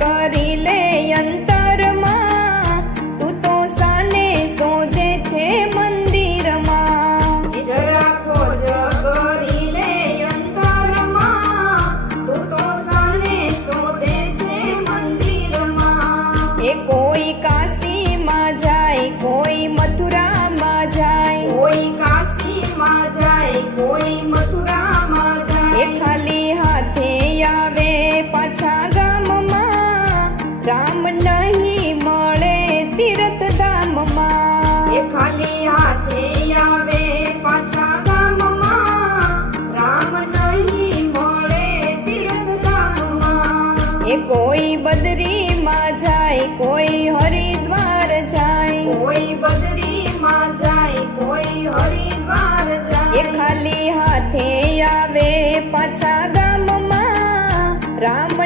કરી લે અંતરમાં, તું તો સાને શોધે છે મંદિરમાં. જરા ખોજ કરી લે અંતરમાં, તું તો સાને શોધે છે મંદિરમાં. એ કોઈ કાશીમાં જાય, કોઈ મથુરામાં જાય, કોઈ કાશીમાં જાય, કોઈ મથુરામાં જાય. એ ખાલી હાથે આવે પાછા ગામમાં, રામ નહીં મળે તીર્થધામમાં. એ ખાલી હાથે આવે પાછા ગામમાં, રામ નહીં મળે તીર્થધામમાં. એ કોઈ બદરીમાં જાય, કોઈ હરિદ્વાર જાય, કોઈ બદરીમાં જાય, કોઈ હરિદ્વાર એ જાય. ખાલી હાથે આવે પાછા ગામમાં, રામ